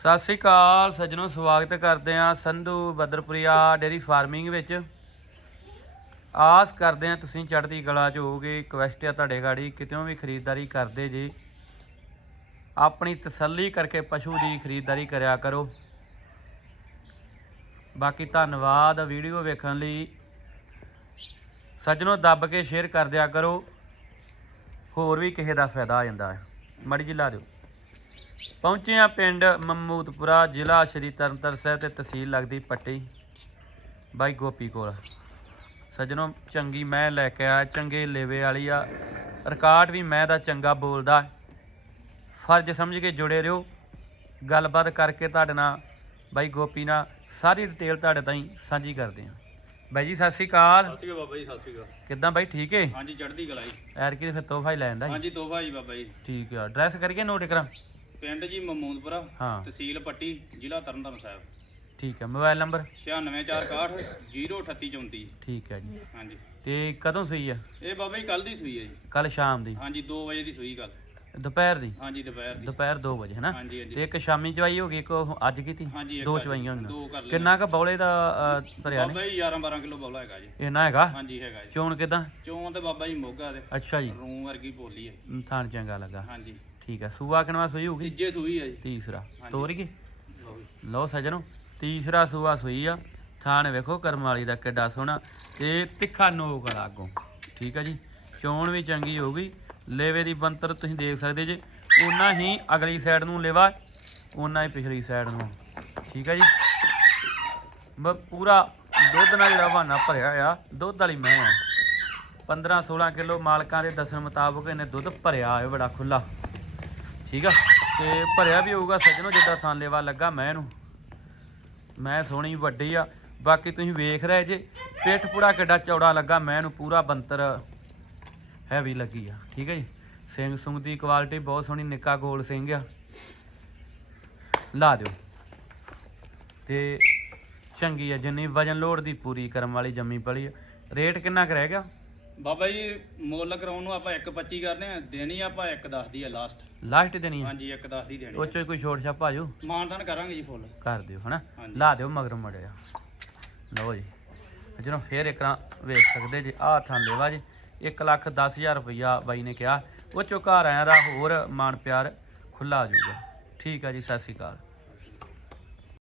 ਸਤਿ ਸ੍ਰੀ ਅਕਾਲ, ਸੱਜਣੋ, ਸਵਾਗਤ ਕਰਦੇ ਆ ਸੰਧੂ ਬਦਰਪੁਰੀਆ ਡੇਰੀ ਫਾਰਮਿੰਗ ਵਿੱਚ। ਆਸ ਕਰਦੇ ਆ ਤੁਸੀਂ ਚੜ੍ਹਦੀ ਕਲਾ 'ਚ ਹੋਵੋਗੇ ਕੁਐਸਟ ਆ ਤੁਹਾਡੇ ਗਾੜੀ ਕਿਤੇੋਂ ਵੀ ਖਰੀਦਦਾਰੀ ਕਰਦੇ ਜੇ। ਆਪਣੀ ਤਸੱਲੀ ਕਰਕੇ ਪਸ਼ੂ ਦੀ ਖਰੀਦਦਾਰੀ ਕਰਿਆ ਕਰੋ। ਬਾਕੀ ਧੰਨਵਾਦ ਵੀਡੀਓ ਵੇਖਣ ਲਈ। ਸੱਜਣੋ, ਦੱਬ ਕੇ ਸ਼ੇਅਰ ਕਰ ਦਿਆ ਕਰੋ। ਹੋਰ ਵੀ ਕਿਸੇ ਦਾ ਫਾਇਦਾ ਆ ਜਾਂਦਾ ਹੈ। ਮੜੀ ਜੀ ਲਾ ਦਿਓ। ਪਹੁੰਚੇ ਆ ਪਿੰਡ ਮਮੂਦਪੁਰਾ ਜ਼ਿਲ੍ਹਾ ਸ਼੍ਰੀ ਤਰਨਤਾਰਨ ਸਾਹਿਬ ਤੇ ਤਹਿਸੀਲ ਲੱਗਦੀ ਪੱਟੀ ਬਾਈ ਗੋਪੀ ਕੋਲ। ਸੱਜਣੋ ਚੰਗੀ ਮੈਂ ਲੈ ਕੇ ਆਇਆ ਚੰਗੇ ਲੇਵੇ ਵਾਲੀ ਆ। ਰਿਕਾਰਡ ਵੀ ਮੈਂ ਦਾ ਚੰਗਾ ਬੋਲਦਾ। ਫਰਜ਼ ਸਮਝ ਕੇ ਜੁੜੇ ਰਹੋ। ਗੱਲਬਾਤ ਕਰਕੇ ਤੁਹਾਡੇ ਨਾਲ ਬਾਈ ਗੋਪੀ ਨਾਲ ਸਾਰੀ ਡਿਟੇਲ ਤੁਹਾਡੇ ਤਾਈਂ ਸਾਂਝੀ ਕਰਦੇ ਆ ਬਾਈ ਜੀ ਸਤਿ ਸ਼੍ਰੀ ਅਕਾਲ। ਸਤਿ ਸ਼੍ਰੀ ਅਕਾਲ ਬਾਬਾ ਜੀ ਸਤਿ ਸ਼੍ਰੀ ਅਕਾਲ। ਕਿੱਦਾਂ ਬਾਈ ਠੀਕ ਏ? ਹਾਂਜੀ ਚੜ੍ਹਦੀ ਕਲਾ ਜੀ। ਐਰ ਕੀ ਫਿਰ ਤੋਹਫਾ ਹੀ ਲੈ ਜਾਂਦਾ ਹਾਂਜੀ ਤੋਹਫਾ ਜੀ ਬਾਬਾ ਜੀ। ਠੀਕ ਆ ਐਡਰੈਸ ਕਰੀਏ ਨੋਟ ਕਰਾਂ? ਪਿੰਡ ਜੀ ਮਮੂਦਪੁਰਾ ਹਾਂ। ਤਹਿਸੀਲ ਪੱਟੀ ਜ਼ਿਲ੍ਹਾ ਤਰਨਤਾਰਨ ਸਾਹਿਬ। ਠੀਕ ਆ ਮੋਬਾਈਲ ਨੰਬਰ? 9646 03834 ਠੀਕ ਹੈ ਜੀ। ਹਾਂਜੀ। ਤੇ ਕਦੋਂ ਸੂਈ ਆ? ਇਹ ਬਾਬਾ ਜੀ ਕੱਲ ਦੀ ਸੂਈ ਹੈ ਜੀ। ਕੱਲ ਸ਼ਾਮ ਦੀ। ਹਾਂਜੀ 2 ਵਜੇ ਦੀ ਸੂਈ ਕੱਲ ਦੁਪਹਿਰ ਦੀ? ਹਾਂਜੀ ਦੁਪਹਿਰ ਦੀ। ਦੁਪਹਿਰ 2 ਵਜੇ ਹੈਨਾ ਤੇ ਇੱਕ ਸ਼ਾਮੀ ਚਵਾਈ ਹੋ ਗਈ ਇੱਕ ਅੱਜ ਕੀਤੀ? ਦੋ ਚਵਾਈਆਂ ਹੋਈਆਂ। ਕਿੰਨਾ ਕ ਬੌਲੇ ਦਾ ਭਰਿਆ ਨੇ? ਬਾਬਾ ਜੀ 11 12 ਕਿਲੋ ਬੌਲਾ ਹੈਗਾ ਜੀ। ਇੰਨਾ ਹੈਗਾ? ਹਾਂਜੀ ਹੈਗਾ ਜੀ। ਚੋਣ ਕਿਦਾਂ? ਚੋਂ ਤੇ ਬਾਬਾ ਜੀ ਮੋਗਾ ਦੇ। ਅੱਛਾ ਜੀ। ਰੂੰ ਵਰਗੀ ਬੋਲੀ ਹੈ। ਥਾਣ ਚੰਗਾ ਲੱਗਾ। ਹਾਂਜੀ। ਠੀਕ ਆ ਸੂਆ ਕਿਨਵਾ ਸੂਈ ਹੋਊਗੀ? ਤੀਜੇ ਸੂਈ ਹੈ ਜੀ। ਤੀਸਰਾ। ਹਾਂਜੀ। ਤੋਰੀਏ ਲਓ ਸਜਣੋ ਤੀਸਰਾ ਸੂਆ ਸੂਈ ਆ। ਥਾਣ ਵੇਖੋ ਕਰਮ ਵਾਲੀ ਦਾ ਕਿੱਡਾ ਸੋਹਣਾ। ਤੇ ਤਿੱਖਾ ਨੋਕ ਵਾਲਾ ਅੱਗੋਂ। ਠੀਕ ਆ ਜੀ? ਚੋਣ ਵੀ ਚੰਗੀ ਹੋਊਗੀ। ਲੇਵੇ ਦੀ ਬੰਤਰ ਤੁਸੀਂ ਦੇਖ ਸਕਦੇ ਜੇ। ਉਨਾ ਹੀ ਅਗਲੀ ਸਾਈਡ ਨੂੰ ਲੇਵਾ ਉਨਾ ਹੀ ਪਿਛਲੀ ਸਾਈਡ ਨੂੰ। ਠੀਕ ਆ ਜੀ? ਬ ਪੂਰਾ ਦੁੱਧ ਨਾਲ ਜਿਹੜਾ ਬਹਾਨਾ ਭਰਿਆ ਆ ਦੁੱਧ ਵਾਲੀ ਮੈਂ ਆ। 15 16 ਕਿਲੋ ਮਾਲਕਾਂ ਦੇ ਦੱਸਣ ਮੁਤਾਬਕ ਇਹਨੇ ਦੁੱਧ ਭਰਿਆ ਹੈ ਬੜਾ ਖੁੱਲਾ ਠੀਕ ਆ? ਤੇ ਭਰਿਆ ਵੀ ਹੋਊਗਾ ਸੱਜਣੋ, ਜਿੱਦਾਂ ਥਾਂ ਲੱਗਾ ਮੈਂ ਇਹਨੂੰ। ਮੈਂ ਸੋਹਣੀ ਵੱਡੀ ਆ। ਬਾਕੀ ਤੁਸੀਂ ਵੇਖ ਰਹੇ ਜੇ ਪਿੱਠ ਪੂੜਾ ਕਿੱਡਾ ਚੌੜਾ ਲੱਗਾ, ਮੈਂ ਇਹਨੂੰ ਪੂਰਾ ਬੰਤਰ ਹੈਵੀ ਲੱਗੀ ਆ। ਠੀਕ ਹੈ ਜੀ? ਸਿੰਘ ਸੁੰਗ ਦੀ ਕੁਆਲਿਟੀ ਬਹੁਤ ਸੋਹਣੀ, ਨਿੱਕਾ ਗੋਲ ਸਿੰਘ ਆ। ਲਾ ਦਿਓ। ਤੇ ਚੰਗੀ ਆ, ਜਿੰਨੀ ਵਜਨ ਲੋੜ ਦੀ ਪੂਰੀ ਕਰਨ ਵਾਲੀ ਜੰਮੀ ਪਲੀ ਆ। ਰੇਟ ਕਿੰਨਾ ਕੁ ਰਹਿ ਗਿਆ? ਬਾਬਾ ਜੀ ਮੁੱਲ ਕਰਾਉਣ ਨੂੰ ਆਪਾਂ 1.25 ਕਰਦੇ ਆ ਦੇਣੀ ਆਪਾਂ 1.10 ਦੀ ਆ ਲਾਸਟ ਲਾਸਟ ਦੇਣੀ ਆ? ਹਾਂਜੀ 1.10 ਦੀ ਦੇਣੀ ਉਹ ਚੋਂ ਕੋਈ ਛੋਟ ਛਾਪ ਆ ਜਾਊ? ਮਾਨਦਾਨ ਕਰਾਂਗੇ ਜੀ ਫੁੱਲ। ਕਰ ਦਿਓ ਹਨਾ। ਲਾ ਦਿਓ ਮਗਰ ਮੜਿਆ। ਲਓ ਜੀ। ਜਦੋਂ ਫੇਰ ਇਕਰਾਂ ਵੇਖ ਸਕਦੇ ਜੀ ਆਹ ਥਾਂ ਲੈਵਾ ਜੀ। 1 ਲੱਖ 10000 ਰੁਪਈਆ ਬਾਈ ਨੇ ਕਿਹਾ। ਉਹ ਚੋਂ ਘਰ ਆਇਆ ਦਾ ਹੋਰ ਮਾਨ ਪਿਆਰ ਖੁੱਲਾ ਆ ਜਾਊਗਾ। ਠੀਕ ਆ ਜੀ ਸਤਿ ਸ਼੍ਰੀ ਅਕਾਲ।